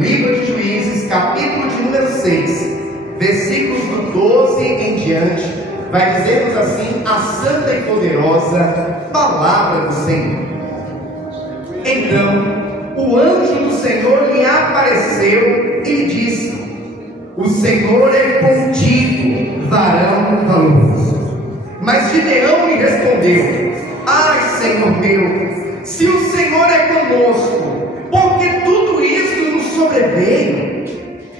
livro de Juízes, capítulo de número 6, versículos do 12 em diante, vai dizer-nos assim a santa e poderosa palavra do Senhor. Então o anjo do Senhor lhe apareceu e lhe disse: o Senhor é contigo, varão valoroso. Mas Gideão lhe respondeu: ai, Senhor meu, se o Senhor é conosco, porque tudo isso nos sobreveio?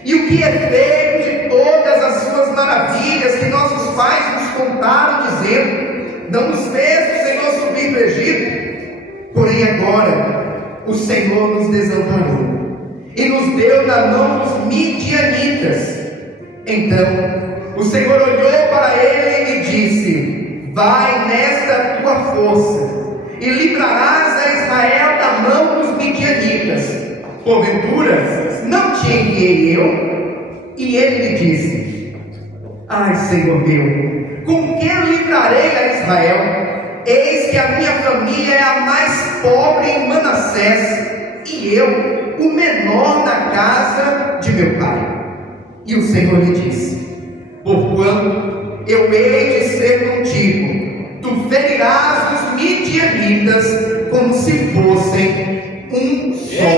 E o que é feito de todas as suas maravilhas que nossos pais nos contaram, dizendo: não nos fez o Senhor subir do Egito? Porém agora o Senhor nos desamparou e nos deu na mão dos midianitas. Então o Senhor olhou para ele e disse: vai nesta tua força e livrarás a Israel da mão dos midianitas. Porventura não te enviei eu? E ele lhe disse: ai, Senhor meu, com que livrarei a Israel? Eis que a minha família é a mais pobre em Manassés, e eu o menor na casa de meu pai. E o Senhor lhe disse: porquanto eu hei de ser contigo, tu ferirás os midianitas como se fossem um só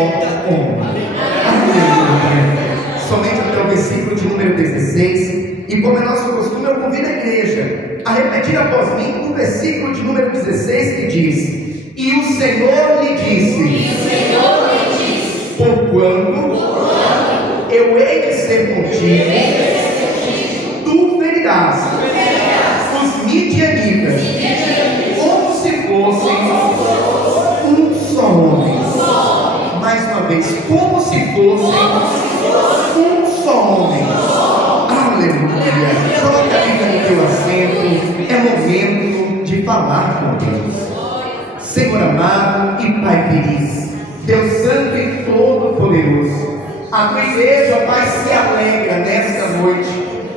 homem. Aleluia. Somente até o versículo de número 16. E como é nosso costume, eu convido a igreja a repetir após mim o versículo de número 16, que diz: e o Senhor lhe disse: porquanto eu hei de ser contigo, tu ferirás os midianitas como se fossem um só homem. Mais uma vez, como se fossem um só homem. Aleluia. Coloque a Bíblia no teu assento. É momento de falar com Deus. Senhor amado e Pai feliz, Deus santo e todo poderoso, a tua igreja, Pai, se alegra nesta noite,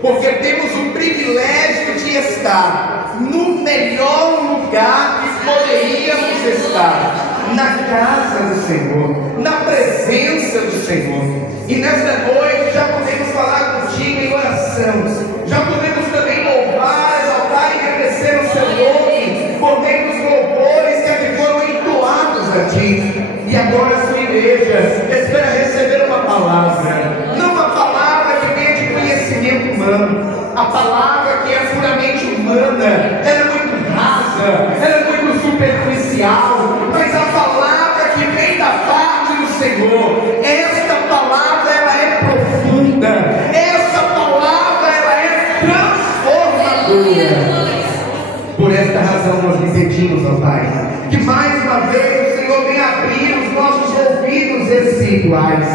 porque temos o privilégio de estar no melhor lugar que poderíamos estar, na casa do Senhor, na presença do Senhor. E nesta noite já podemos falar contigo em oração, já podemos também louvar, exaltar e agradecer o seu nome por meio dos louvores que aqui foram entoados a ti. E agora a sua igreja espera receber uma palavra, não uma palavra que venha de conhecimento humano. A palavra que é puramente humana, ela é muito rasa, ela é muito superficial, mas a palavra que vem da parte do Senhor, esta palavra ela é profunda, esta palavra ela é transformadora. Por esta razão nós lhe pedimos, ó Pai, que mais uma vez o Senhor venha abrir os nossos ouvidos espirituais,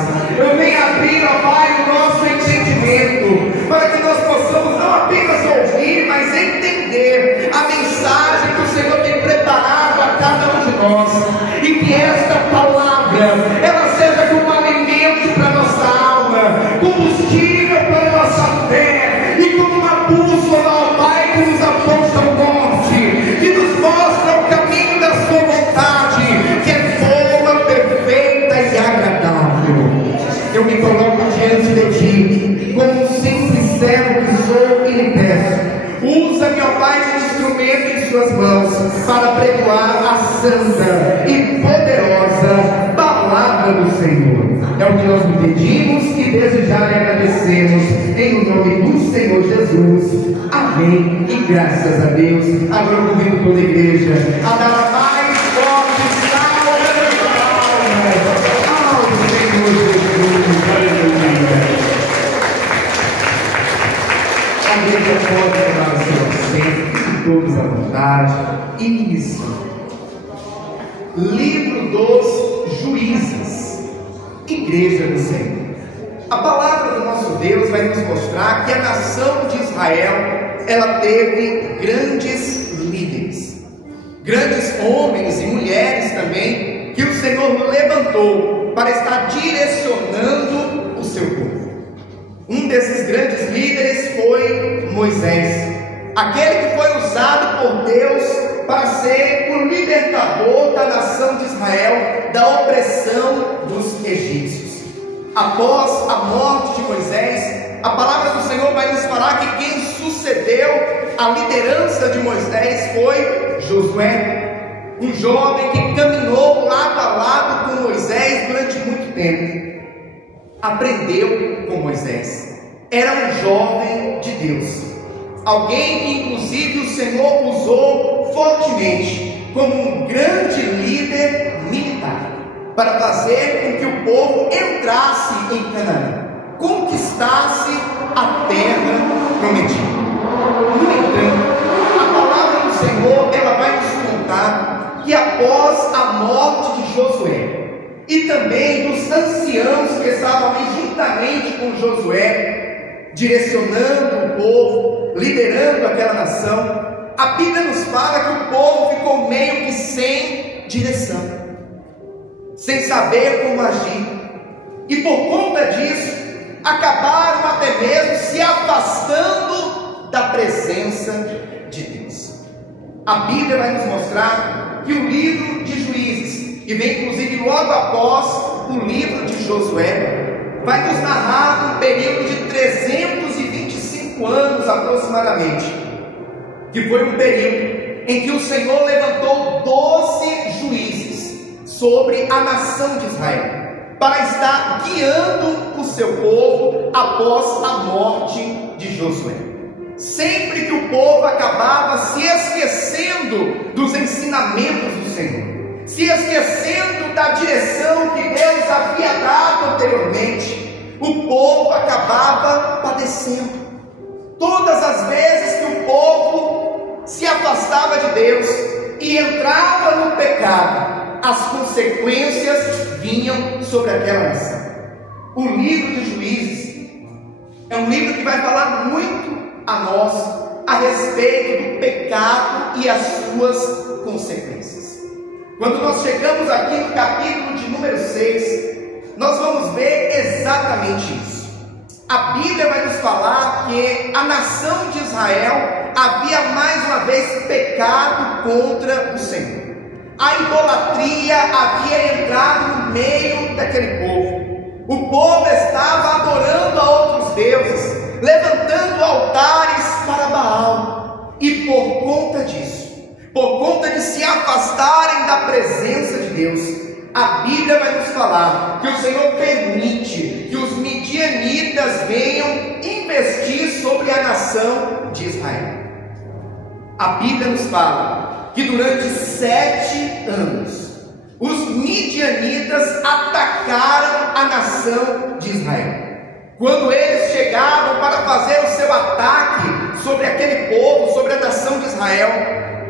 venha abrir, ó Pai, o nosso entendimento, para que nós possamos não apenas ouvir, mas entender a mensagem que o Senhor tem preparado a cada um de nós, e que esta palavra ela seja como alimento para nossa alma, combustível para nossa fé, e como uma bússola, ó Pai, que nos aponta o norte, que nos mostra o caminho da sua vontade, que é boa, perfeita e agradável. Eu me coloco diante de ti como um simples servo que sou e lhe peço: usa-me, ó Pai, de instrumento em suas mãos para pregoar a santa e poderosa palavra do Senhor. É o que nós lhe pedimos e desde já lhe agradecemos, em nome do Senhor Jesus. Amém e graças a Deus. Agora eu convido toda a igreja a dar a mais forte salva de palmas ao Senhor Jesus. Aleluia. A igreja pode tomar o seu assento, todos à vontade. Início. Livro dos Juízes. Igreja do Senhor. A palavra do nosso Deus vai nos mostrar que a nação de Israel, ela teve grandes líderes, grandes homens e mulheres também, que o Senhor levantou para estar direcionando o seu povo. Um desses grandes líderes foi Moisés, aquele que foi usado por Deus para ser o libertador da nação de Israel da opressão dos egípcios. Após a morte de Moisés, a palavra do Senhor vai nos falar que quem sucedeu a liderança de Moisés foi Josué, um jovem que caminhou lado a lado com Moisés durante muito tempo, aprendeu com Moisés, era um jovem de Deus, alguém que inclusive o Senhor usou fortemente como um grande líder militar, para fazer com que o povo entrasse em Canaã, conquistasse a terra prometida. No entanto, a palavra do Senhor, ela vai nos contar que após a morte de Josué, e também dos anciãos que estavam ali juntamente com Josué, direcionando o povo, liderando aquela nação, a Bíblia nos fala que o povo ficou meio que sem direção, sem saber como agir, e por conta disso, acabaram até mesmo se afastando da presença de Deus. A Bíblia vai nos mostrar que o livro de Juízes, que vem inclusive logo após o livro de Josué, vai nos narrar um período de 325 anos aproximadamente, que foi um período em que o Senhor levantou 12 juízes sobre a nação de Israel, para estar guiando o seu povo após a morte de Josué. Sempre que o povo acabava se esquecendo dos ensinamentos do Senhor, se esquecendo da direção que Deus havia dado anteriormente, o povo acabava padecendo. Todas as vezes que o povo se afastava de Deus e entrava no pecado, as consequências vinham sobre aquela nação. O livro de Juízes é um livro que vai falar muito a nós a respeito do pecado e as suas consequências. Quando nós chegamos aqui no capítulo de número 6, nós vamos ver exatamente isso. A Bíblia vai nos falar que a nação de Israel havia mais uma vez pecado contra o Senhor. A idolatria havia entrado no meio daquele povo. O povo estava adorando a outros deuses, levantando altares para Baal. E por conta disso, por conta de se afastarem da presença de Deus, a Bíblia vai nos falar que o Senhor permite que os midianitas venham investir sobre a nação de Israel. A Bíblia nos fala que durante 7 anos, os midianitas atacaram a nação de Israel. Quando eles chegavam para fazer o seu ataque sobre aquele povo, sobre a nação de Israel,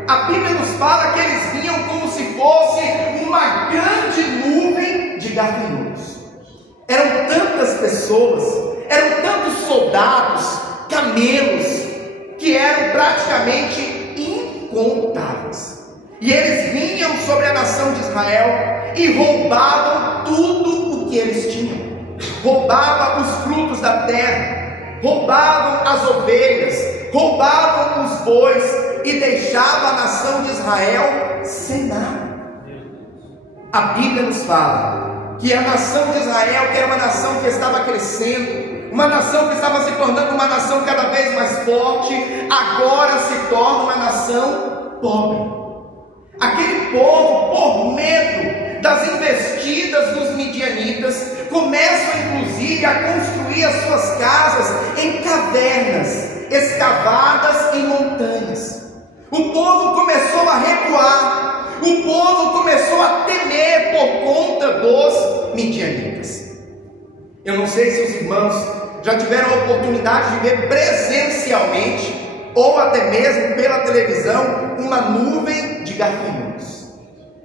a Bíblia nos fala que eles vinham como se fosse uma grande nuvem de gafanhotos. Eram tantas pessoas, eram tantos soldados, camelos, que eram praticamente incontáveis, e eles vinham sobre a nação de Israel e roubavam tudo o que eles tinham, roubavam os frutos da terra, roubavam as ovelhas, roubavam os bois e deixavam a nação de Israel sem nada. A Bíblia nos fala que a nação de Israel, que era uma nação que estava crescendo, uma nação que estava se tornando uma nação cada vez mais forte, agora se torna uma nação pobre. Aquele povo, por medo das investidas dos midianitas, começam inclusive a construir as suas casas em cavernas, escavadas em montanhas. O povo começou a recuar, o povo começou a temer por conta dos midianitas. Eu não sei se os irmãos já tiveram a oportunidade de ver presencialmente, ou até mesmo pela televisão, uma nuvem de gafanhotos.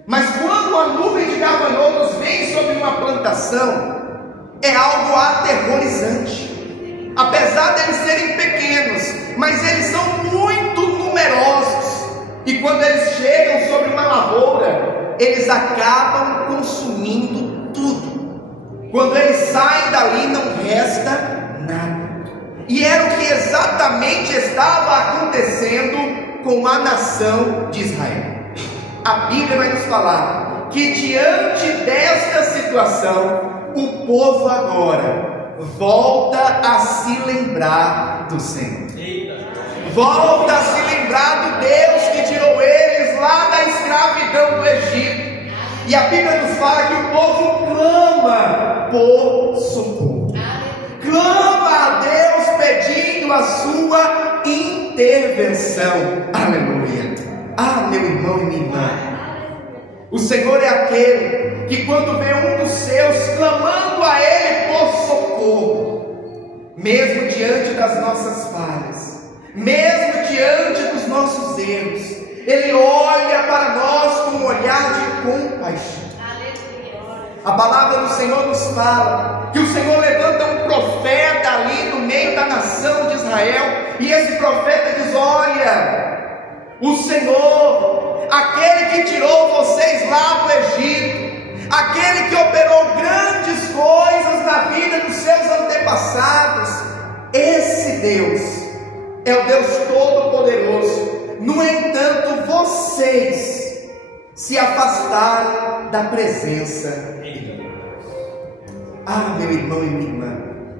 Mas quando a nuvem de gafanhotos vem sobre uma plantação, é algo aterrorizante. Apesar de eles serem pequenos, mas eles são muito numerosos, e quando eles chegam sobre uma lavoura, eles acabam consumindo tudo. Quando eles saem dali, não resta nada. E era o que exatamente estava acontecendo com a nação de Israel. A Bíblia vai nos falar que diante desta situação, o povo agora volta a se lembrar do Senhor. Volta a se lembrar do Deus que tirou eles lá da escravidão do Egito. E a Bíblia nos fala que o povo clama por socorro. Clama a Deus pedindo a sua intervenção. Aleluia. Ah, meu irmão e minha irmã, o Senhor é aquele que quando vê um dos seus clamando a Ele por socorro, mesmo diante das nossas falhas, mesmo diante dos nossos erros, Ele olha para nós com um olhar de compaixão. A palavra do Senhor nos fala que o Senhor levanta um profeta ali no meio da nação de Israel, e esse profeta diz: olha, o Senhor, aquele que tirou vocês lá do Egito, aquele que operou grandes coisas na vida dos seus antepassados, esse Deus é o Deus Todo-Poderoso. No entanto, vocês se afastaram da presença dele. Ah, meu irmão e minha irmã,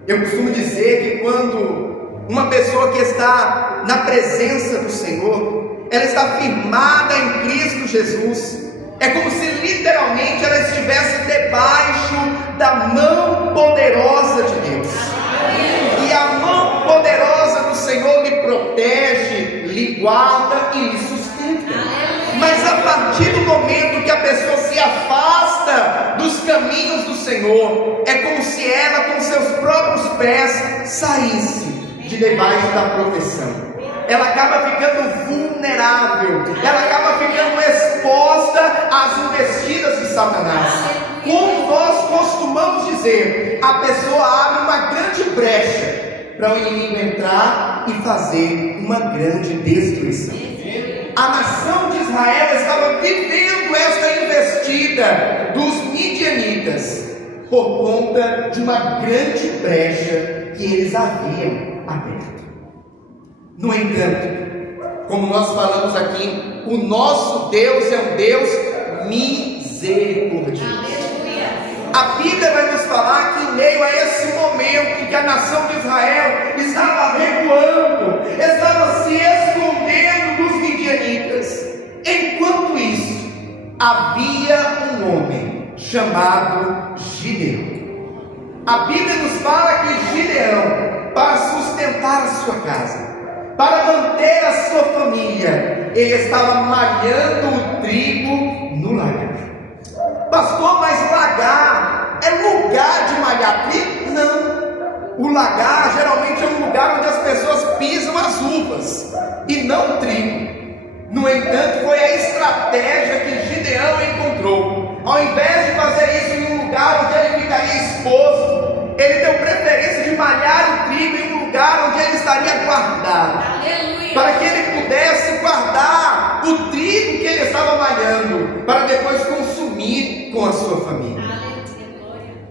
eu costumo dizer que quando uma pessoa que está na presença do Senhor, ela está firmada em Cristo Jesus, é como se literalmente ela estivesse debaixo da mão poderosa de Deus. E a mão poderosa do Senhor lhe protege, lhe guarda e lhe sustenta. Mas a partir do momento que a pessoa se afasta dos caminhos do Senhor, é como se ela com seus próprios pés saísse de debaixo da proteção. Ela acaba ficando vulnerável, ela acaba ficando exposta às investidas de Satanás. Como nós costumamos dizer, a pessoa abre uma grande brecha para o inimigo entrar e fazer uma grande destruição. A nação de Israel estava vivendo esta investida dos midianitas por conta de uma grande brecha que eles haviam aberto. No entanto, como nós falamos aqui, o nosso Deus é um Deus misericordioso. A Bíblia vai nos falar que em meio a esse momento em que a nação de Israel estava recuando, estava se escondendo dos midianitas, enquanto isso, havia um homem chamado Gideão. A Bíblia nos fala que Gideão, para sustentar a sua casa, para manter a sua família, ele estava malhando o trigo no lagar. Pastor, mas lagar é lugar de malhar trigo? Não. O lagar geralmente é um lugar onde as pessoas pisam as uvas e não o trigo. No entanto, foi a estratégia que Gideão encontrou. Ao invés de fazer isso em um lugar onde ele ficaria exposto, ele deu preferência de malhar o trigo em um lugar onde ele estaria guardado. Aleluia. Para que ele pudesse guardar o trigo que ele estava malhando, para depois consumir com a sua família.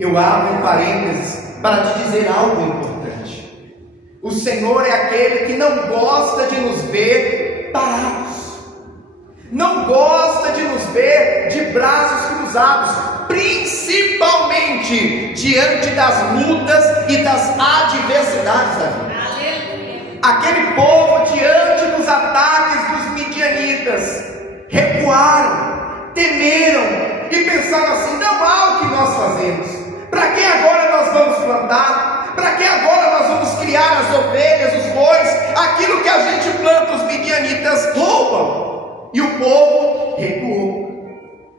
Eu abro um parênteses para te dizer algo importante. O Senhor é aquele que não gosta de nos ver parados, não gosta de nos ver de braços cruzados, principalmente diante das lutas e das adversidades da vida. Aquele povo, diante dos ataques dos midianitas, recuaram, temeram e pensaram assim: não há o que nós fazemos. Para que agora nós vamos plantar? Para que agora nós vamos criar as ovelhas, os bois? Aquilo que a gente planta, os midianitas roubam. E o povo recuou.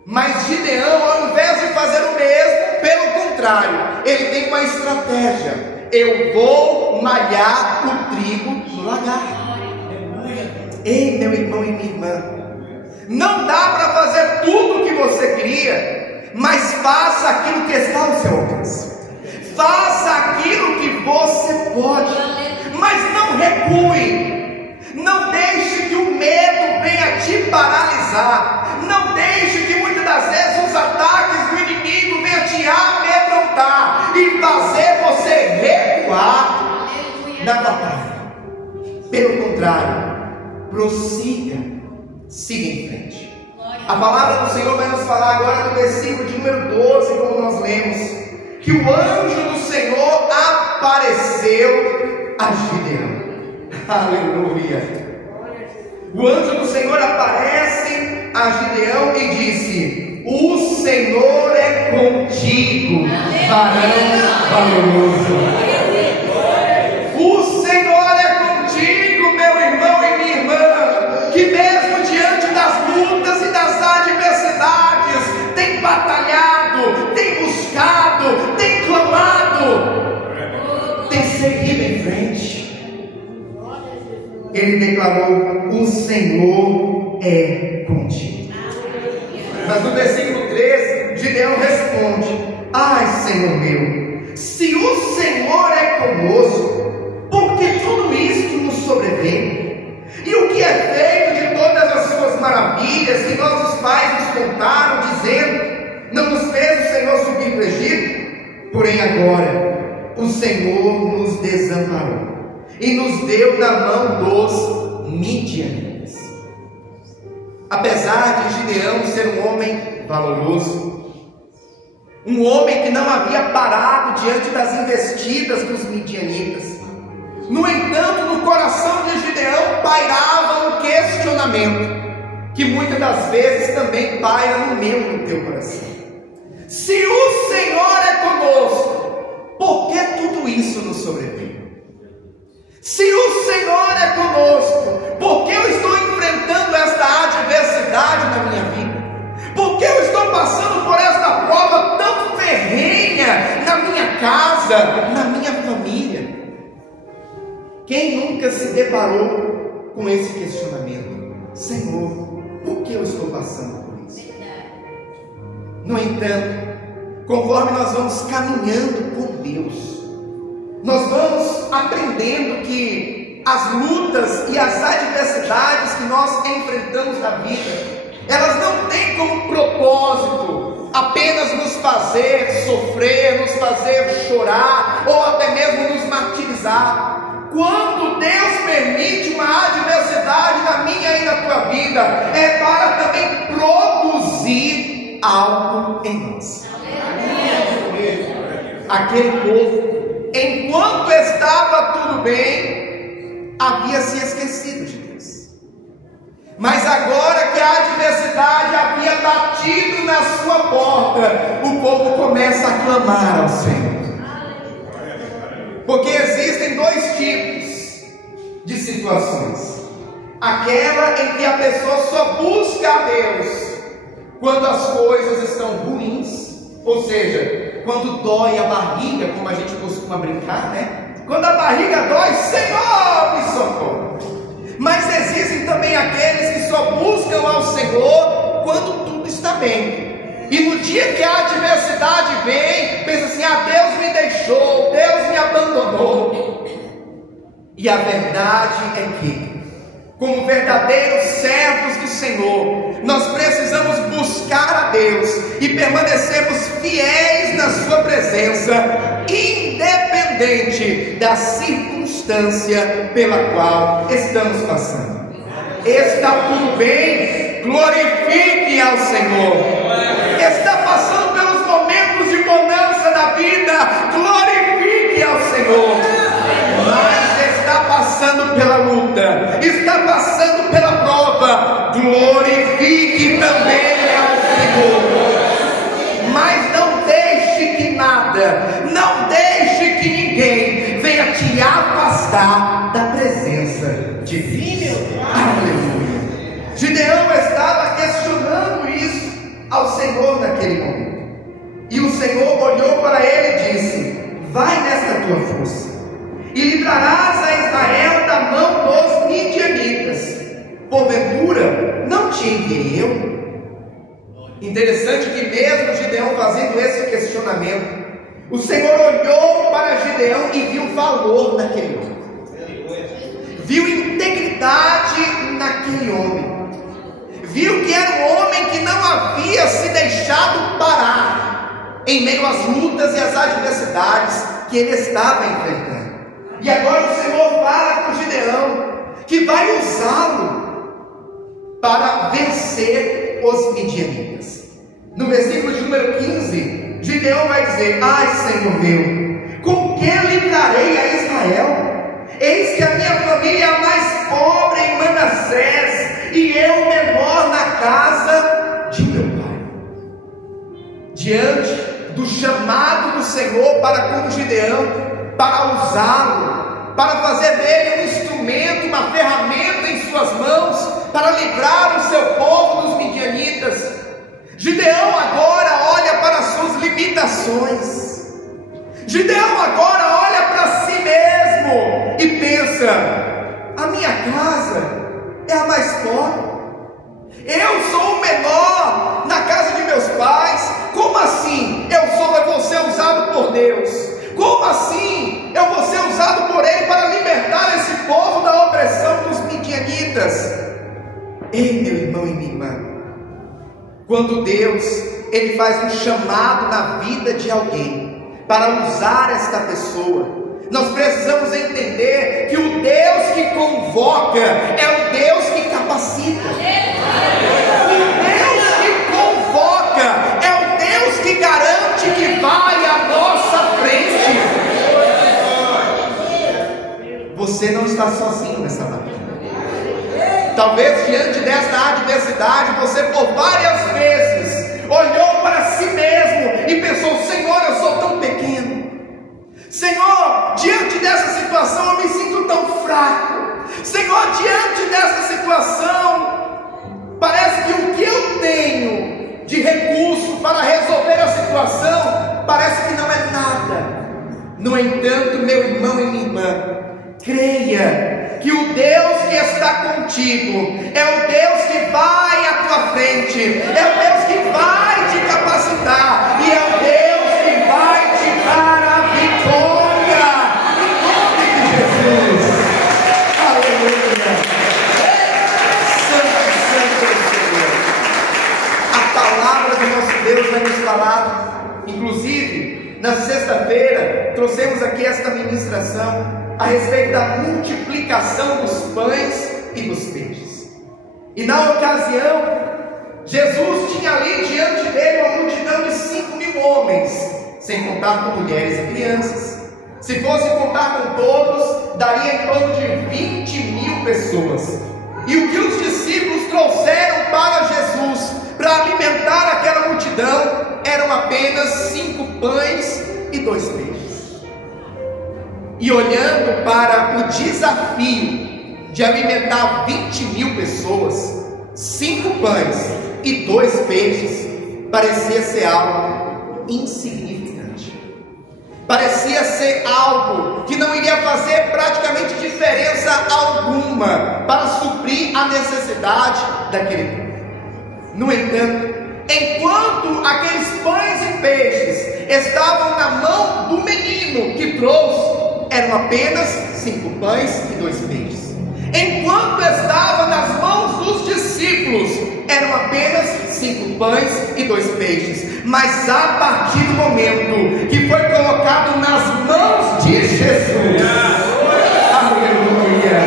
Mas Gideão, ao invés de fazer o mesmo, pelo contrário, ele tem uma estratégia: eu vou malhar o trigo no lagar. Ei, meu irmão e minha irmã, não dá para fazer tudo o que você queria, mas faça aquilo que está ao seu alcance. Faça aquilo que você pode, mas não recue. Não deixe que o medo venha te paralisar. Não deixe que muitas das vezes os ataques do inimigo venham te amedrontar e fazer você recuar na batalha. Pelo contrário, prossiga, siga em frente. A palavra do Senhor vai nos falar agora no versículo de número 12, como nós lemos. que o anjo do Senhor apareceu a Gideão. Aleluia! O anjo do Senhor aparece a Gideão e disse: o Senhor é contigo, varão valoroso. O Senhor é contigo, meu irmão e minha irmã, que mesmo diante das lutas e das adversidades, tem batalhado, tem buscado, tem clamado, tem seguido em frente. Ele declarou: o Senhor é contigo. Mas no versículo 13, Gideão responde: ai, Senhor meu, se o Senhor é conosco, por que tudo isto nos sobrevém? E o que é feito de todas as suas maravilhas que nossos pais nos contaram, dizendo: não nos fez o Senhor subir para o Egito? Porém agora o Senhor nos desamparou e nos deu na mão dos midianitas. Apesar de Gideão ser um homem valoroso, um homem que não havia parado diante das investidas dos midianitas, no entanto, no coração de Gideão pairava um questionamento, que muitas das vezes também paira no meu e no teu coração. Se o Senhor é conosco, por que tudo isso nos sobreveio? Se o Senhor é conosco, por que eu estou enfrentando esta adversidade na minha vida? Por que eu estou passando por esta prova tão ferrenha na minha casa, na minha família? Quem nunca se deparou com esse questionamento? Senhor, por que eu estou passando por isso? No entanto, conforme nós vamos caminhando com Deus, nós vamos aprendendo que as lutas e as adversidades que nós enfrentamos na vida, elas não têm como propósito apenas nos fazer sofrer, nos fazer chorar, ou até mesmo nos martirizar. Quando Deus permite uma adversidade na minha e na tua vida, é para também produzir algo em nós. Aquele povo, enquanto estava tudo bem, havia se esquecido de Deus. Mas agora que a adversidade havia batido na sua porta, o povo começa a clamar ao Senhor. Porque existem dois tipos de situações: aquela em que a pessoa só busca a Deus quando as coisas estão ruins, ou seja, quando dói a barriga, como a gente costuma brincar, né? Quando a barriga dói, Senhor, me socorre. Mas existem também aqueles que só buscam ao Senhor quando tudo está bem. E no dia que a adversidade vem, pensa assim: ah, Deus me deixou, Deus me abandonou. E a verdade é que, como verdadeiros servos do Senhor, nós precisamos buscar a Deus e permanecermos fiéis na sua presença, independente da circunstância pela qual estamos passando. Está tudo bem? Glorifique ao Senhor. Está passando pelos momentos de bonança da vida, glorifique ao Senhor. Mas está passando pela luta, está passando pela prova, glorifique também ao Senhor. Mas não deixe que nada, não deixe que ninguém venha te afastar da presença divina. Aleluia. Gideão estava questionando isso ao Senhor naquele momento, e o Senhor olhou para ele e disse: vai nesta tua força e livrarás a Israel da mão dos midianitas. Porventura não te enviei eu? Interessante que mesmo Gideão fazendo esse questionamento, o Senhor olhou para Gideão e viu valor naquele homem, viu integridade naquele homem, viu que era um homem que não havia se deixado parar em meio às lutas e às adversidades que ele estava enfrentando. E agora o Senhor fala com Gideão que vai usá-lo para vencer os midianitas. No versículo de número 15, Gideão vai dizer: ai, Senhor meu, com que livrarei a Israel? Eis que a minha família é a mais pobre em Manassés, e eu o menor na casa de meu pai. Diante do chamado do Senhor para com Gideão, para usá-lo, para fazer dele um instrumento, uma ferramenta em suas mãos, para livrar o seu povo dos midianitas, Gideão agora olha para as suas limitações. Gideão agora olha para si mesmo e pensa: a minha casa é a mais pobre, eu sou o menor na casa de meus pais. Como assim eu vou ser usado por Deus? Como assim eu vou ser usado por Ele para libertar esse povo da opressão dos midianitas? Ei, meu irmão e minha irmã, quando Deus Ele faz um chamado na vida de alguém para usar esta pessoa, nós precisamos entender que o Deus que convoca é o Deus que capacita. O Deus que convoca é o Deus que garante que vai à nossa frente. Você não está sozinho nessa batalha. Talvez diante desta adversidade você por várias vezes olhou para si mesmo e pensou: Senhor, eu sou tão pequeno. Senhor, diante dessa situação eu me sinto tão fraco. Senhor, diante dessa situação parece que o que eu tenho de recurso para resolver a situação parece que não é nada. No entanto, meu irmão e minha irmã, creia que o Deus que está contigo é o Deus que vai à tua frente, é o Deus que vai te capacitar, e é o Deus que vai te dar a vitória, em nome de Jesus. Aleluia. Santo é o Senhor. A palavra do nosso Deus vai nos falar, inclusive na sexta-feira trouxemos aqui esta ministração a respeito da multiplicação dos pães e dos peixes. E na ocasião, Jesus tinha ali diante dele uma multidão de 5.000 homens, sem contar com mulheres e crianças. Se fosse contar com todos, daria em torno de 20.000 pessoas. E o que os discípulos trouxeram para Jesus para alimentar aquela multidão eram apenas 5 pães e 2 peixes. E olhando para o desafio de alimentar 20.000 pessoas, 5 pães e 2 peixes parecia ser algo insignificante. Parecia ser algo que não iria fazer praticamente diferença alguma para suprir a necessidade daquele povo. No entanto, enquanto aqueles pães e peixes estavam na mão do menino que trouxe, eram apenas 5 pães e 2 peixes. Enquanto estava nas mãos dos discípulos, eram apenas 5 pães e 2 peixes. Mas a partir do momento que foi colocado nas mãos de Jesus, aleluia,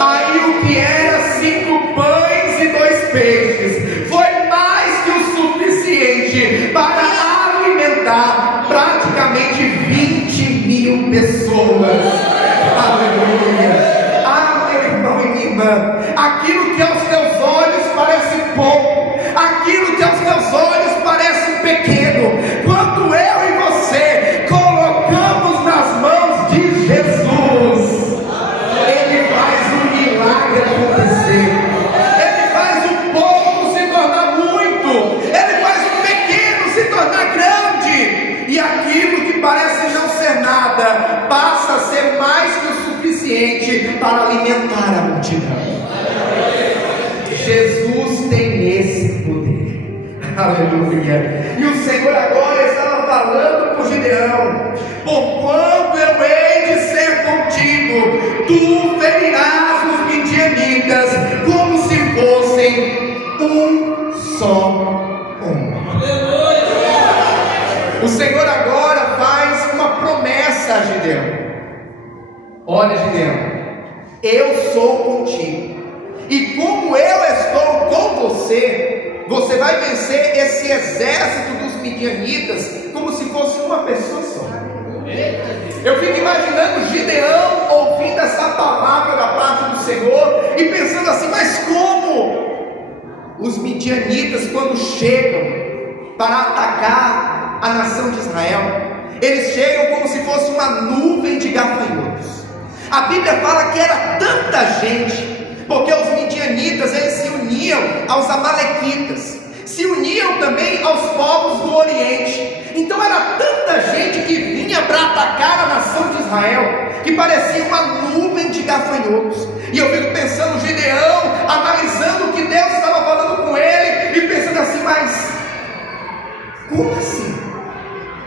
aí o que era 5 pães e 2 peixes foi mais que o suficiente para alimentar praticamente 20.000 pessoas. Aleluia. Ah, meu irmão e minha irmã, aquilo que aos teus olhos parece pouco, aquilo que aos teus olhos parece pequeno, quando eu e você colocamos nas mãos de Jesus, Ele faz um milagre acontecer. Ele faz o pouco se tornar muito, Ele faz o pequeno se tornar grande, e aquilo que parece não ser nada passa a ser mais que o suficiente para alimentar a multidão. Jesus tem esse poder. Aleluia. E o Senhor agora estava falando com Gideão: porquanto eu hei de ser contigo, tu ferirás os midianitas como se fossem um só homem. O Senhor agora faz uma promessa a Gideão. Olha, Gideão, eu sou contigo, e como eu estou com você, você vai vencer esse exército dos midianitas como se fosse uma pessoa só. Eu fico imaginando Gideão ouvindo essa palavra da parte do Senhor e pensando assim: mas como? Os midianitas, quando chegam para atacar a nação de Israel, eles chegam como se fosse uma nuvem de gafanhotos. A Bíblia fala que era tanta gente, porque os midianitas eles se uniam aos amalequitas, se uniam também aos povos do Oriente. Então era tanta gente que vinha para atacar a nação de Israel, que parecia uma nuvem de gafanhotos. E eu fico pensando, Gideão analisando o que Deus estava falando com ele, e pensando assim: mas como assim?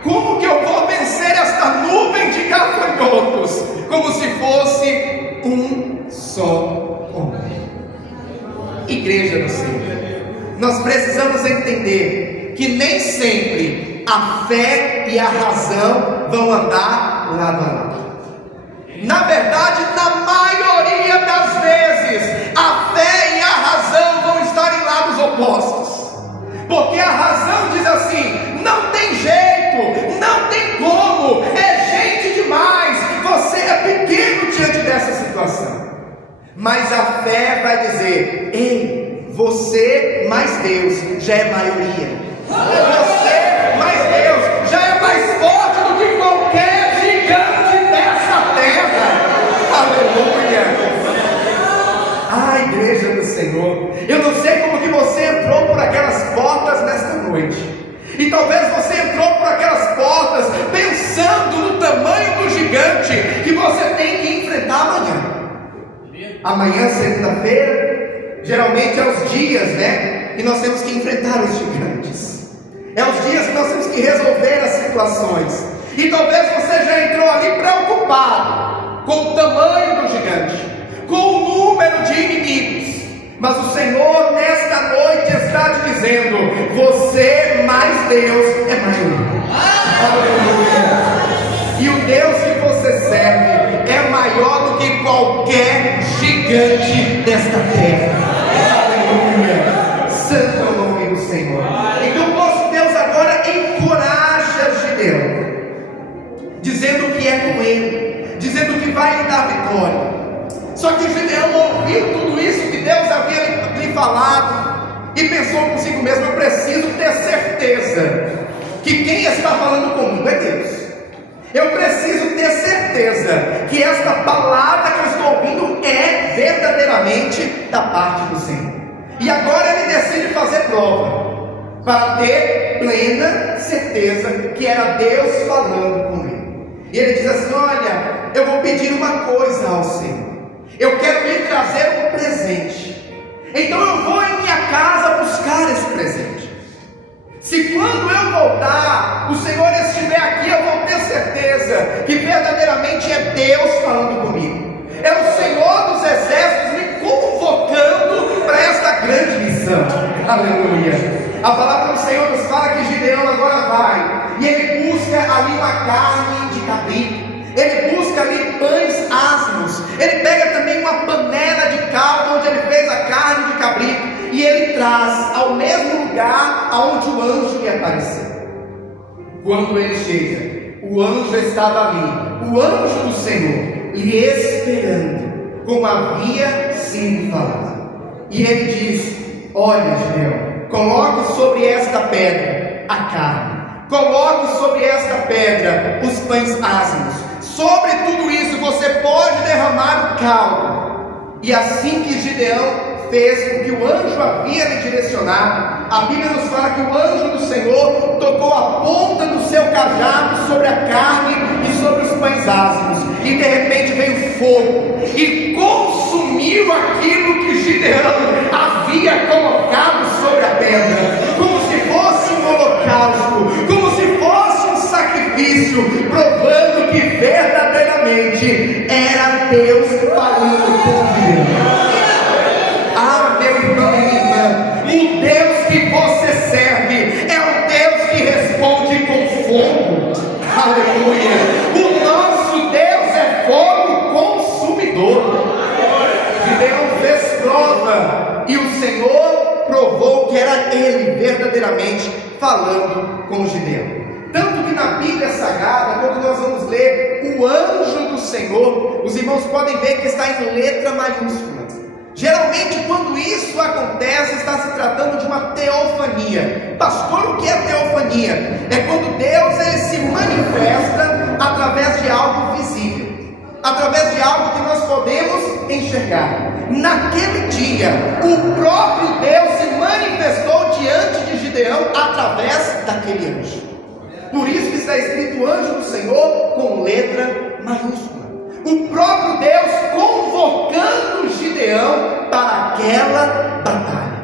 Como que eu vou vencer esta nuvem de gafanhotos? Como se fosse um só homem. Igreja do Senhor, nós precisamos entender que nem sempre a fé e a razão vão andar lado a lado. Na verdade, na maioria das vezes, a fé e a razão vão estar em lados opostos. Porque a razão diz assim: não tem jeito, não tem como, é gente demais, você é pequeno diante dessa situação. Mas a fé vai dizer: ei, você mais Deus já é maioria. Você mais Deus já é mais forte do que qualquer gigante dessa terra. Aleluia. Ah, igreja do Senhor, eu não sei como que você entrou por aquelas portas nesta noite. E talvez você entrou por aquelas portas pensando no tamanho do gigante que você tem que enfrentar amanhã. Amanhã, segunda-feira, geralmente é os dias, né? E nós temos que enfrentar os gigantes. É os dias que nós temos que resolver as situações. E talvez você já entrou ali preocupado com o tamanho do gigante, com o número de inimigos. Mas o Senhor nesta noite está te dizendo: você mais Deus é maioria. Aleluia. E o Deus que você serve é maior do que qualquer gigante desta terra. Aleluia. Santo é o nome do Senhor. Então o nosso Deus agora encoraja Gideão, dizendo que é com ele, dizendo que vai lhe dar vitória. Só que Gideão ouviu tudo isso que Deus havia lhe falado e pensou consigo mesmo: eu preciso ter certeza que quem está falando comigo é Deus. Eu preciso ter certeza que esta palavra que eu estou ouvindo é verdadeiramente da parte do Senhor. E agora ele decide fazer prova, para ter plena certeza que era Deus falando com ele. E ele diz assim: olha, eu vou pedir uma coisa ao Senhor. Eu quero lhe trazer um presente. Então eu vou em minha casa buscar esse presente. Se quando eu voltar, o Senhor estiver aqui, eu vou ter certeza que verdadeiramente é Deus falando comigo. É o Senhor dos exércitos me convocando para esta grande missão. Aleluia. A palavra do Senhor nos fala que Gideão agora vai e ele busca ali uma carne de cabrito. Ele busca ali pães asmos. Ele pega também uma panela de caldo onde ele fez a carne de cabrito, e ele traz ao mesmo lugar aonde o anjo lhe apareceu. Quando ele chega, o anjo estava ali, o anjo do Senhor, lhe esperando, como havia sido falado. E ele diz: olha, Gideão, coloque sobre esta pedra a carne, coloque sobre esta pedra os pães asmos. Sobre tudo isso você pode derramar o caldo. E assim que Gideão fez o que o anjo havia lhe direcionado, a Bíblia nos fala que o anjo do Senhor tocou a ponta do seu cajado sobre a carne e sobre os pães asmos, e de repente veio fogo e consumiu aquilo que Gideão havia colocado sobre a pedra, como se fosse um holocausto, como se fosse um sacrifício, provando que verdadeiramente era Deus falando com Gideão. Ah, meu irmão e minha irmã, o Deus que você serve é um Deus que responde com fogo. Aleluia. O nosso Deus é fogo consumidor. Gideão fez prova e o Senhor provou que era Ele verdadeiramente falando com Gideão. Tanto que na Bíblia Sagrada, quando nós vamos ler o anjo do Senhor, os irmãos podem ver que está em letra maiúscula. Geralmente, quando isso acontece, está se tratando de uma teofania. Pastor, o que é teofania? É quando Deus ele se manifesta através de algo visível, através de algo que nós podemos enxergar. Naquele dia, o próprio Deus se manifestou diante de Gideão através daquele anjo. Por isso que está escrito anjo do Senhor com letra maiúscula. O próprio Deus convocando Gideão para aquela batalha.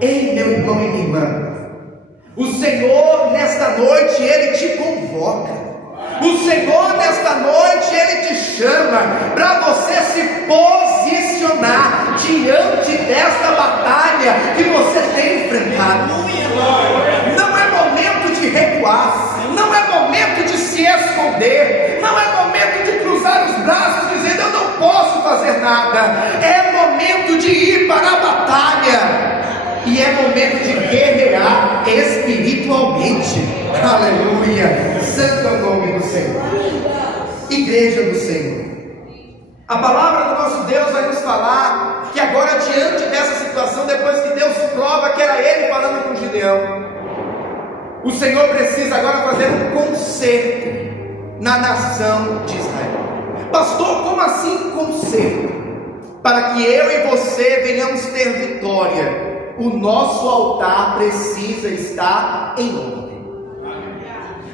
Ei, meu irmão e minha irmã, o Senhor nesta noite ele te convoca. O Senhor nesta noite ele te chama para você se posicionar diante desta batalha que você tem enfrentado. Não é momento de recuar, não é momento de se esconder, não é momento de cruzar os braços dizendo eu não posso fazer nada. É momento de ir para a batalha e é momento de guerrear espiritualmente. Aleluia, santo é o nome do Senhor. Igreja do Senhor, a palavra do nosso Deus vai nos falar que agora, diante dessa situação, depois que Deus prova que era ele falando com Gideão, o Senhor precisa agora fazer um conserto na nação de Israel. Pastor, como assim conserto? Para que eu e você venhamos ter vitória, o nosso altar precisa estar em ordem.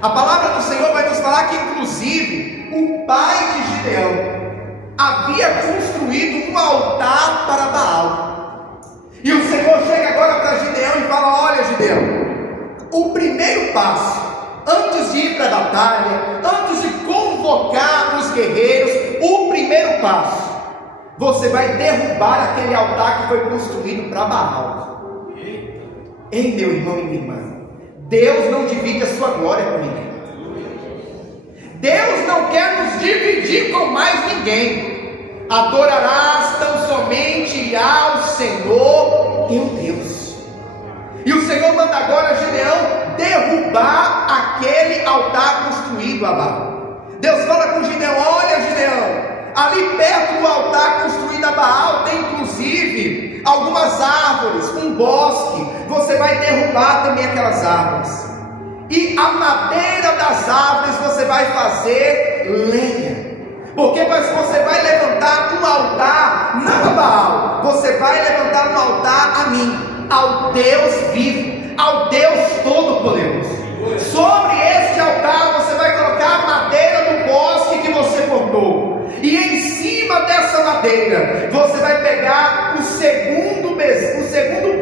A palavra do Senhor vai nos falar que inclusive o pai de Gideão havia construído um altar para Baal. E o Senhor chega agora para Gideão e fala: olha, Gideão, o primeiro passo, antes de ir para a batalha, antes de convocar os guerreiros, o primeiro passo, você vai derrubar aquele altar que foi construído para Baal. Ei, meu irmão e minha irmã, Deus não divide a sua glória com ninguém. Deus não quer nos dividir com mais ninguém. Adorarás tão somente ao Senhor teu Deus. E o Senhor manda agora Gideão derrubar aquele altar construído a Baal. Deus fala com Gideão: olha, Gideão, ali perto do altar construído a Baal tem inclusive algumas árvores, um bosque. Você vai derrubar também aquelas árvores, e a madeira das árvores você vai fazer lenha. Porque você vai levantar um altar não a Baal, você vai levantar um altar a mim, ao Deus vivo, ao Deus todo-poderoso. Sobre este altar você vai colocar a madeira do bosque que você cortou, e em cima dessa madeira você vai pegar o segundo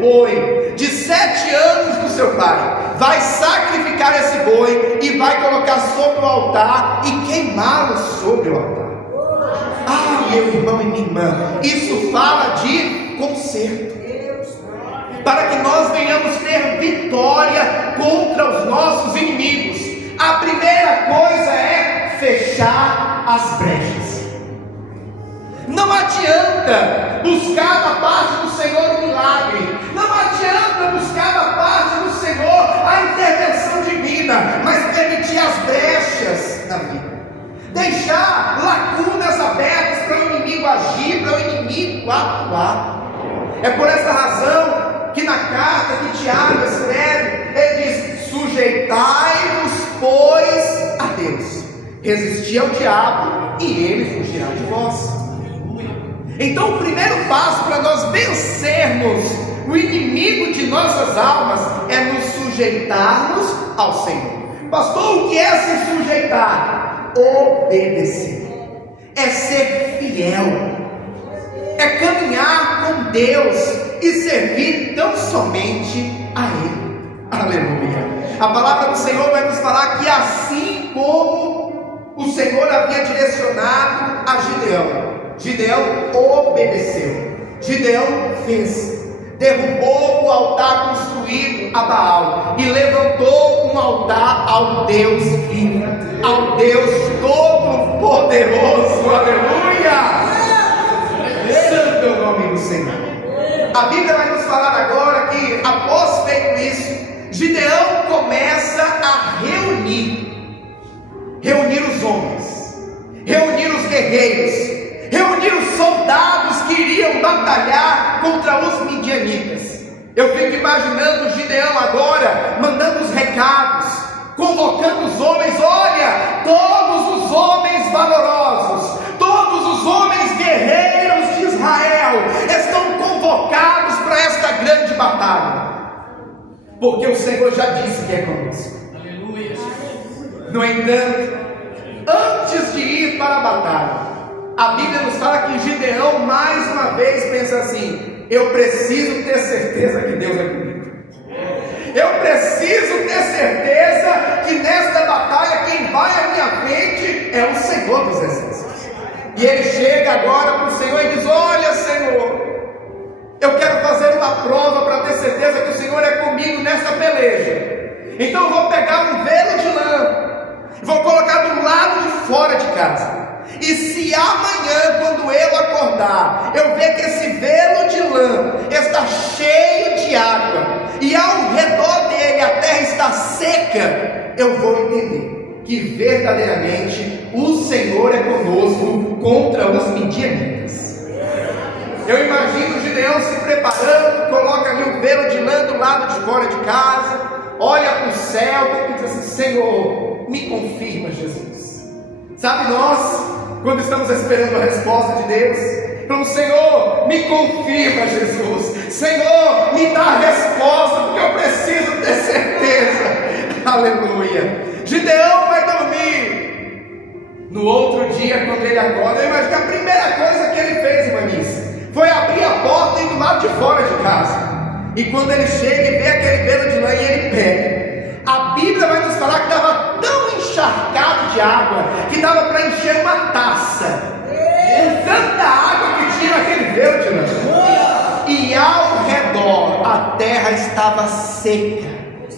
boi de 7 anos do seu pai, vai sacrificar esse boi e vai colocar sobre o altar e queimá-lo sobre o altar. Ah, meu irmão e minha irmã, isso fala de conserto, para que nós venhamos ter vitória contra os nossos inimigos. A primeira coisa é fechar as brechas. Não adianta buscar da parte do Senhor um milagre, não adianta buscar da parte do Senhor a intervenção divina, mas permitir as brechas na vida, deixar lacunas abertas para o inimigo agir, para o inimigo atuar. É por essa razão que na carta que Tiago escreve, ele diz: sujeitai-vos, pois, a Deus, resisti ao diabo e ele fugirá de vós. Então o primeiro passo para nós vencermos o inimigo de nossas almas é nos sujeitarmos ao Senhor. Pastor, o que é se sujeitar? Obedecer, é ser fiel, é caminhar com Deus e servir tão somente a Ele. Aleluia. A palavra do Senhor vai nos falar que assim como o Senhor havia direcionado a Gideão, Gideão obedeceu, Gideão fez, derrubou o altar construído a Baal e levantou um altar ao Deus vivo, ao Deus todo-poderoso. Aleluia! Santo é o nome do Senhor. A Bíblia vai nos falar agora que, após feito isso, Gideão começa a reunir os homens, reunir os guerreiros, reunir os soldados que iriam batalhar contra os midianitas. Eu fico imaginando Gideão agora mandando os recados, convocando os homens. Olha, todos os homens valorosos, todos os homens guerreiros de Israel estão convocados para esta grande batalha, porque o Senhor já disse que é conosco. Aleluia. No entanto, antes de ir para a batalha, a Bíblia nos fala que Gideão mais uma vez pensa assim: eu preciso ter certeza que Deus é comigo. Eu preciso ter certeza que nesta batalha quem vai à minha frente é o Senhor dos Exércitos. E ele chega agora para o Senhor e diz: olha, Senhor, eu quero fazer uma prova para ter certeza que o Senhor é comigo nesta peleja. Então eu vou pegar um velo de lã, vou colocar do lado de fora de casa. E se amanhã, quando eu acordar, eu ver que esse velo de lã está cheio de água e ao redor dele a terra está seca, eu vou entender que verdadeiramente o Senhor é conosco contra os midianitas. Eu imagino Gideão se preparando, coloca ali o velo de lã do lado de fora de casa, olha para o céu e diz assim: Senhor, me confirma, Jesus. Sabe, nós, quando estamos esperando a resposta de Deus, falamos: Senhor, me confirma, Jesus. Senhor, me dá a resposta, porque eu preciso ter certeza. Aleluia. Gideão vai dormir. No outro dia, quando ele acorda, eu imagino que a primeira coisa que ele fez, irmãs, foi abrir a porta e ir do lado de fora de casa. E quando ele chega e vê aquele velo de lã e ele pega, a Bíblia vai nos falar que estava tão encharcado de água que dava para encher uma taça, com tanta água que tinha aquele velo de lã. E ao redor a terra estava seca,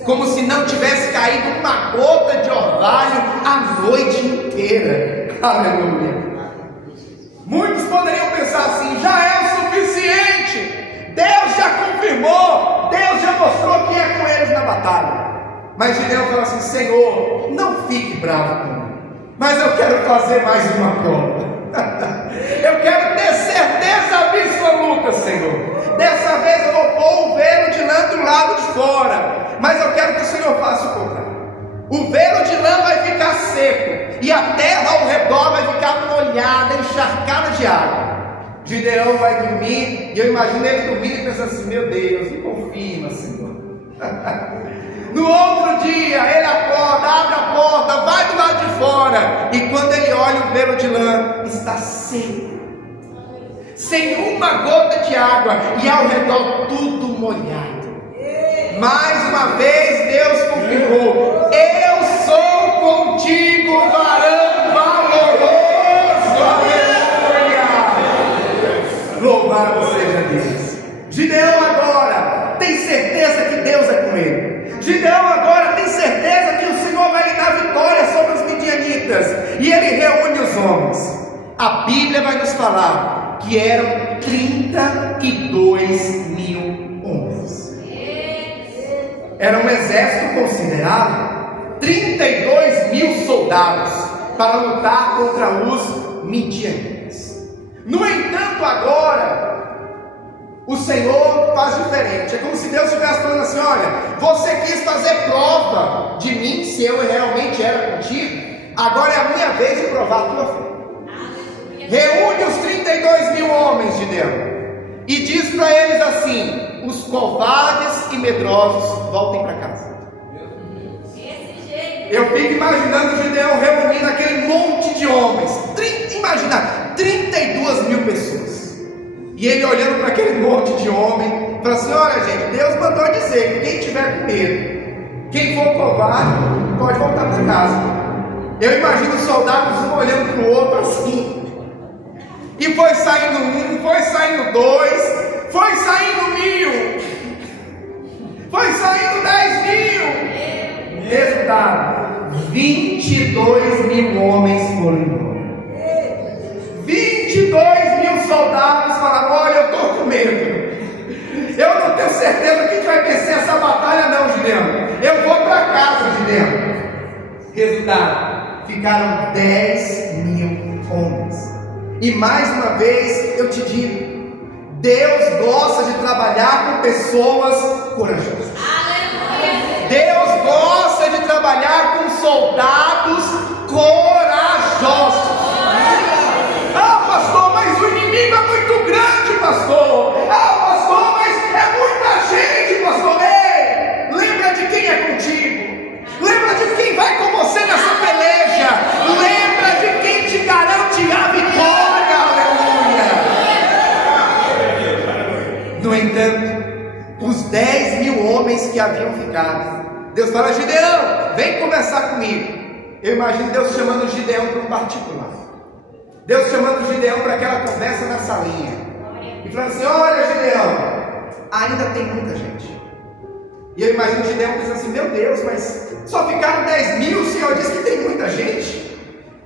como se não tivesse caído uma gota de orvalho a noite inteira. Aleluia. Muitos poderiam pensar assim: já é o suficiente, Deus já confirmou, Deus já mostrou que é com eles na batalha. Mas Gideão fala assim: Senhor, não fique bravo comigo, mas eu quero fazer mais uma prova. Eu quero ter certeza absoluta, Senhor. Dessa vez eu vou pôr o velo de lã do lado de fora, mas eu quero que o Senhor faça o contrário. O velo de lã vai ficar seco e a terra ao redor vai ficar molhada, encharcada de água. Gideão vai dormir, e eu imagino ele dormindo e pensando assim: meu Deus, me confirma, Senhor. No outro dia ele acorda, abre a porta, vai do lado de fora, e quando ele olha, o velo de lã está seco, sem uma gota de água, e ao redor tudo molhado. Mais uma vez Deus confirmou: eu sou contigo, varão valoroso. Aleluia. Louvado seja Deus. Gideão agora tem certeza que Deus é com ele. Gideão agora tem certeza que o Senhor vai lhe dar vitória sobre os midianitas. E ele reúne os homens. A Bíblia vai nos falar que eram 32 mil homens. Era um exército considerável. 32 mil soldados para lutar contra os midianitas. No entanto, agora o Senhor faz diferente. É como se Deus estivesse falando assim: olha, você quis fazer prova de mim, se eu realmente era contigo, agora é a minha vez de provar a tua fé. Reúne os 32 mil homens, Gideão, e diz para eles assim: os covardes e medrosos voltem para casa. Eu fico imaginando Gideão reunindo aquele monte de homens, imagina, 32 mil pessoas. E ele olhando para aquele monte de homem, fala assim: olha, gente, Deus mandou dizer que quem tiver com medo, quem for covarde, pode voltar para casa. Eu imagino os soldados um olhando para o outro assim. E foi saindo um, foi saindo dois, foi saindo 1000, foi saindo 10 mil. Resultado: 22 mil homens foram embora. 22 mil soldados falaram: olha, eu estou com medo, eu não tenho certeza que a gente vai vencer essa batalha não, Gideão. eu vou para casa, Gideão. Resultado, ficaram 10.000 homens. E mais uma vez eu te digo, Deus gosta de trabalhar com pessoas corajosas. Deus gosta de trabalhar com soldados corajosos. Ah, pastor, mas o inimigo é muito grande, pastor. Ah, pastor, mas é muita gente, pastor. Ei, lembra de quem é contigo. Lembra de quem vai com você nessa peleja. Lembra de quem te garante a vitória. Aleluia. No entanto, os 10.000 homens que haviam ficado, Deus fala: Gideão, vem conversar comigo. Eu imagino Deus chamando Gideão para um particular. Deus chamando Gideão para aquela conversa na salinha. E falando assim: olha, Gideão, ainda tem muita gente. E eu imagino Gideão pensando assim: meu Deus, mas só ficaram 10.000, o Senhor disse que tem muita gente.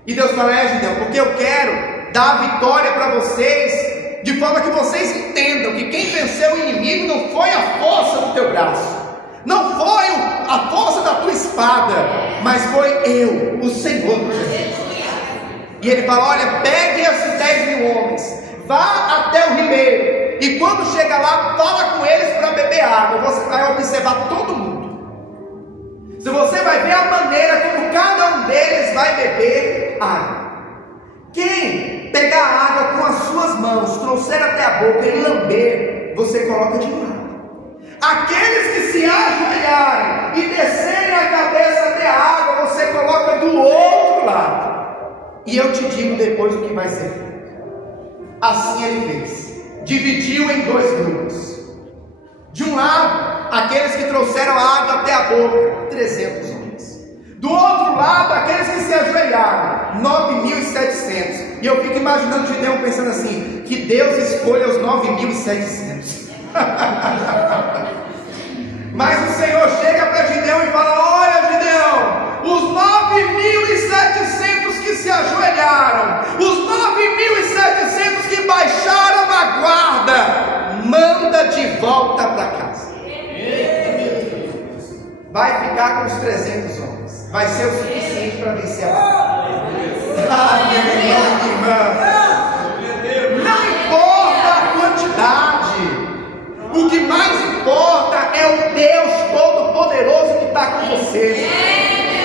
E Deus fala: Gideão, porque eu quero dar a vitória para vocês, de forma que vocês entendam que quem venceu o inimigo não foi a força do teu braço, não foi a força da tua espada, mas foi eu, o Senhor Jesus. E ele fala: olha, pegue esses 10.000 homens, vá até o ribeiro, e quando chega lá, fala com eles para beber água. Você vai observar todo mundo. Se você vai ver a maneira como cada um deles vai beber água. Quem pegar a água com as suas mãos, trouxer até a boca e lamber, você coloca de um lado. Aqueles que se ajoelharem e descerem a cabeça até a água, você coloca do outro lado. E eu te digo depois o que vai ser feito. Assim ele fez. Dividiu em 2 grupos. De um lado, aqueles que trouxeram a água até a boca, 300 homens. Do outro lado, aqueles que se ajoelharam, 9.700. E eu fico imaginando Gideão pensando assim: que Deus escolha os 9.700. Mas o Senhor chega para Gideão e fala: olha, Gideão, os 9.700 que se ajoelharam, os 9.700 que baixaram a guarda, manda de volta para casa. Vai ficar com os 300 homens, vai ser o suficiente para vencer a batalha. Minha irmã, não importa a quantidade, o que mais importa é o Deus Todo-Poderoso que está com você.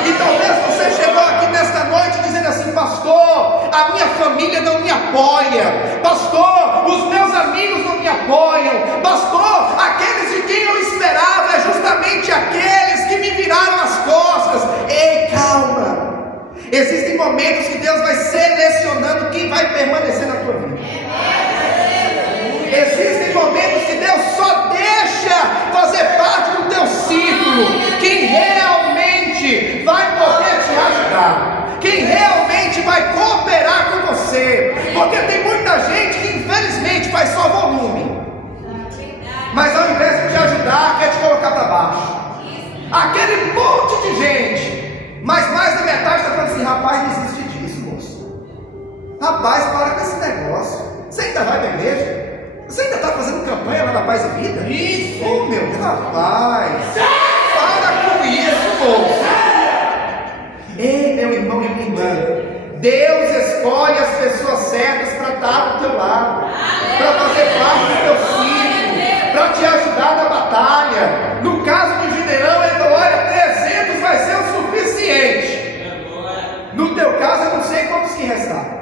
E talvez você chegou aqui nesta noite dizendo assim: pastor, a minha família não me apoia, pastor, os meus amigos não me apoiam, pastor, aqueles de quem eu esperava é justamente aqueles que me viraram as costas. Ei, calma, existem momentos que Deus vai selecionando quem vai permanecer na tua vida. Existem momentos que Deus só deixa fazer parte do teu círculo quem realmente vai poder te ajudar, quem realmente vai cooperar com você. Porque tem muita gente que infelizmente faz só volume, mas ao invés de te ajudar, quer te colocar para baixo. Aquele monte de gente, mas mais da metade está falando assim: rapaz, desiste disso, moço. Rapaz, para com esse negócio. Você ainda vai para a igreja? Você ainda está fazendo campanha lá na Paz e Vida? Isso! Oh, meu Deus, rapaz! Para com isso, moço! Ei, meu irmão e minha irmã, Deus escolhe as pessoas certas para estar do teu lado, para fazer parte do teu círculo, para te ajudar na batalha. No caso de Gideão, ele falou: olha, 300 vai ser o suficiente. No teu caso, eu não sei quantos que restaram.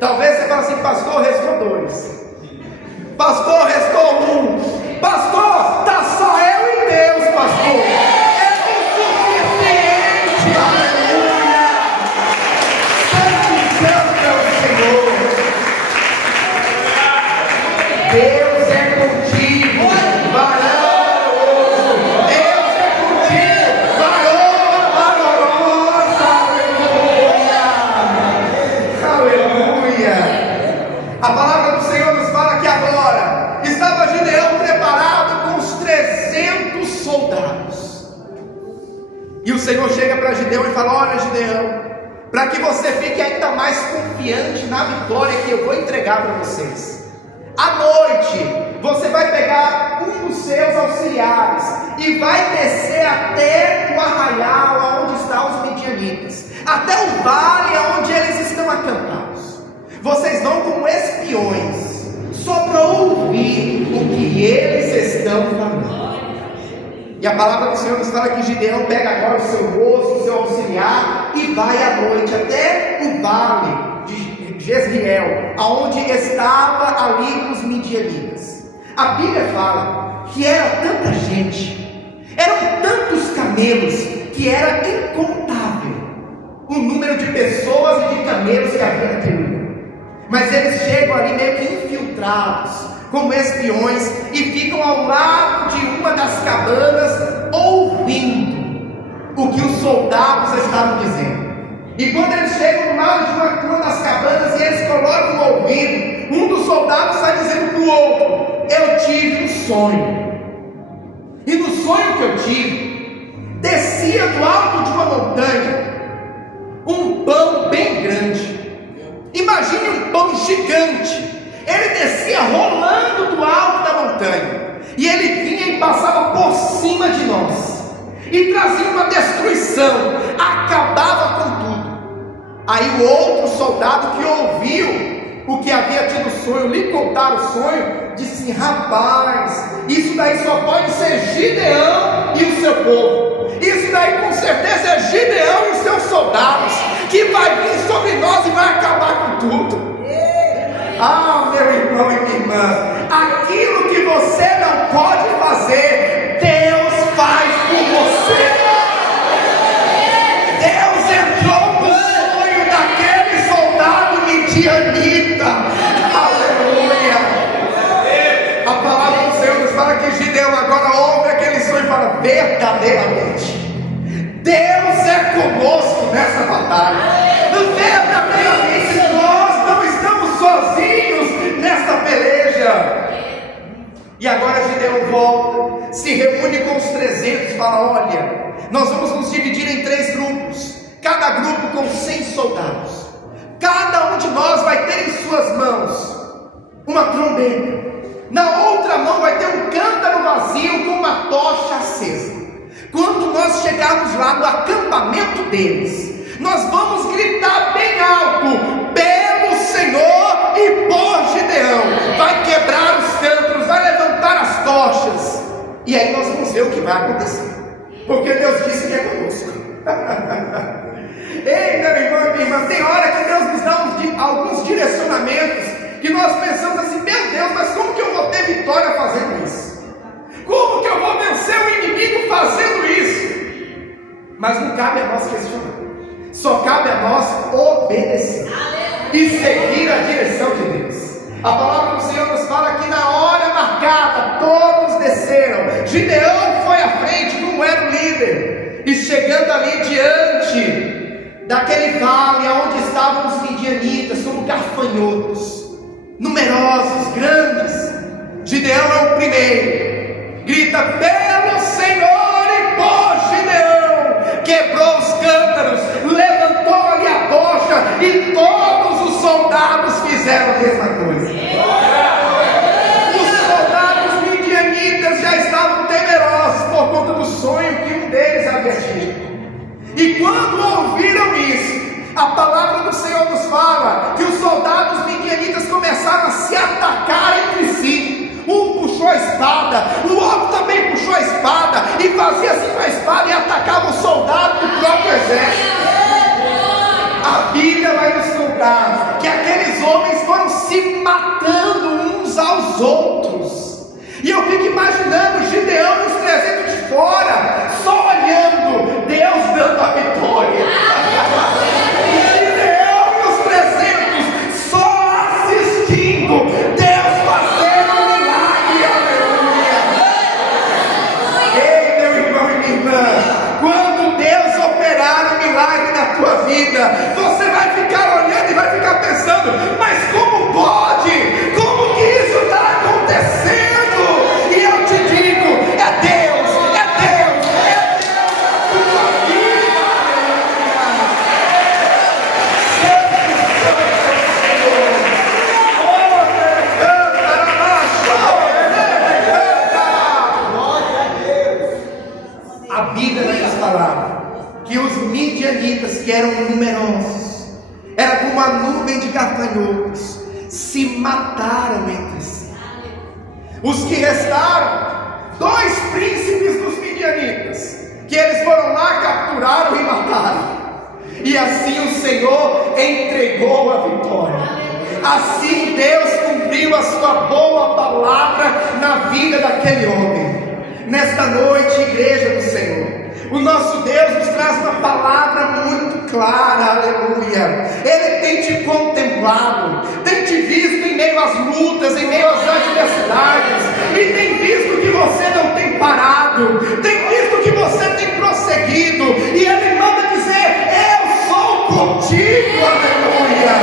Talvez você fale assim: pastor, restou 2. Pastor, restou 1. Pastor, está só eu e Deus, pastor. É o suficiente. Aleluia. Santo Deus é o Senhor. Deus é contigo, varão. Deus é contigo, varão valorosa. Aleluia. Aleluia. A palavra do Senhor nos fala que agora estava Gideão preparado com os 300 soldados. E o Senhor chega para Gideão e fala: olha, Gideão, para que você fique ainda mais confiante na vitória que eu vou entregar para vocês, À noite, você vai pegar um dos seus auxiliares e vai descer até o arraial onde estão os midianitas, até o vale onde eles estão acampados. Vocês vão como espiões, só para ouvir o que eles estão falando. E a palavra do Senhor nos fala que Gideão pega agora o seu moço, o seu auxiliar, e vai à noite até o vale de Jezreel, aonde estava ali os midianitas. A Bíblia fala que era tanta gente, eram tantos camelos, que era incontável o número de pessoas e de camelos que havia naquele lugar. Mas eles chegam ali meio que infiltrados, como espiões, e ficam ao lado de uma das cabanas, ouvindo o que os soldados estavam dizendo. E quando eles chegam do lado de uma das cabanas, e eles colocam o ouvido, um dos soldados está dizendo para o outro: eu tive um sonho, e no sonho que eu tive, descia do alto de uma montanha um pão bem grande. Imagine um pão gigante. Ele descia rolando do alto da montanha, e ele vinha e passava por cima de nós, e trazia uma destruição, acabava com tudo. Aí o outro soldado que ouviu o que havia tido o sonho, lhe contar o sonho, disse assim: rapaz, isso daí só pode ser Gideão e o seu povo. Isso daí com certeza é Gideão e os seus soldados, que vai vir sobre nós e vai acabar com tudo. Ah, meu irmão e minha irmã, aquilo que você não pode fazer, Deus faz por você. Deus entrou no sonho daquele soldado midianita. Aleluia. A palavra do Senhor nos fala que Gideão agora ouve aquele sonho e fala: verdadeiramente Deus é conosco nessa batalha. Verdadeiramente nós não estamos sozinhos nesta peleja. E agora Gideão volta, se reúne com os 300 e fala: olha, nós vamos nos dividir em 3 grupos, cada grupo com 100 soldados. Cada um de nós vai ter em suas mãos uma trombeta, na outra mão vai ter um cântaro vazio com uma tocha acesa. Quando nós chegarmos lá no acampamento deles, nós vamos gritar bem alto: pelo Senhor e por Gideão. Vai quebrar os cântaros, vai levantar as tochas, e aí nós vamos ver o que vai acontecer, porque Deus disse que é conosco. Ei, meu irmão e minha irmã, tem hora que Deus nos dá alguns direcionamentos que nós pensamos assim: meu Deus, mas como que eu vou ter vitória fazendo isso? Como que eu vou vencer o inimigo fazendo isso? Mas não cabe a nós questionar, só cabe a nós obedecer e seguir a direção de Deus. A palavra do Senhor nos fala que na hora marcada todos desceram. Gideão foi à frente como era o líder, e chegando ali diante daquele vale onde estavam os midianitas como gafanhotos, numerosos, grandes, Gideão é o primeiro, grita: pelo Senhor e por Gideão. Quebrou os cântaros, levantou ali a tocha, e todos os soldados fizeram a mesma coisa. Os soldados midianitas já estavam temerosos por conta do sonho que um deles havia tido. E quando ouviram isso, a palavra do Senhor nos fala que os soldados midianitas começaram a se atacar entre si. Um puxou a espada, o outro também puxou a espada, e fazia assim com a espada e atacava o soldado do próprio exército. A Bíblia vai nos contar que aqueles homens foram se matando uns aos outros. E eu fico imaginando Gideão e os 300 de fora, só olhando, Deus dando a vitória. Gideão e os 300 só assistindo, Deus fazendo um milagre. Aleluia. Ei, meu irmão e minha irmã, quando Deus operar um milagre na tua vida, você vai ficar olhando e vai ficar pensando: mas como pode? Como que isso está acontecendo? E eu te digo, é se mataram entre si. Os que restaram, 2 príncipes dos midianitas, que eles foram lá, capturaram e mataram. E assim o Senhor entregou a vitória. Assim Deus cumpriu a sua boa palavra na vida daquele homem. Nesta noite, igreja do Senhor, o nosso Deus nos traz uma palavra muito clara, aleluia. Ele tem te contemplado, tem te visto em meio às lutas, em meio às adversidades, e tem visto que você não tem parado, tem visto que você tem prosseguido, e Ele manda dizer: eu sou contigo, aleluia.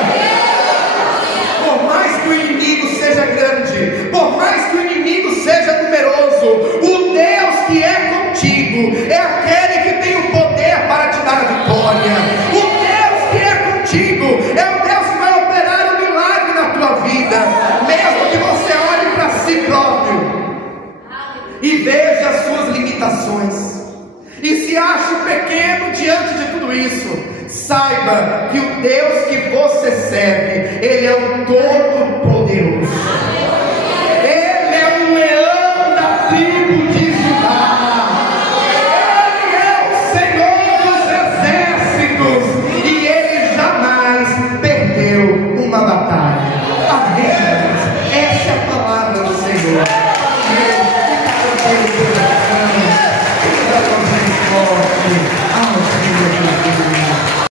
Por mais que o inimigo seja grande, por mais que o inimigo seja numeroso, o Deus que é contigo é aquele que tem o poder para te dar a vitória. O Deus que é contigo é o Deus que vai operar um milagre na tua vida, mesmo que você olhe para si próprio e veja as suas limitações e se ache pequeno diante de tudo isso. Saiba que o Deus que você serve, Ele é o Todo-Poderoso.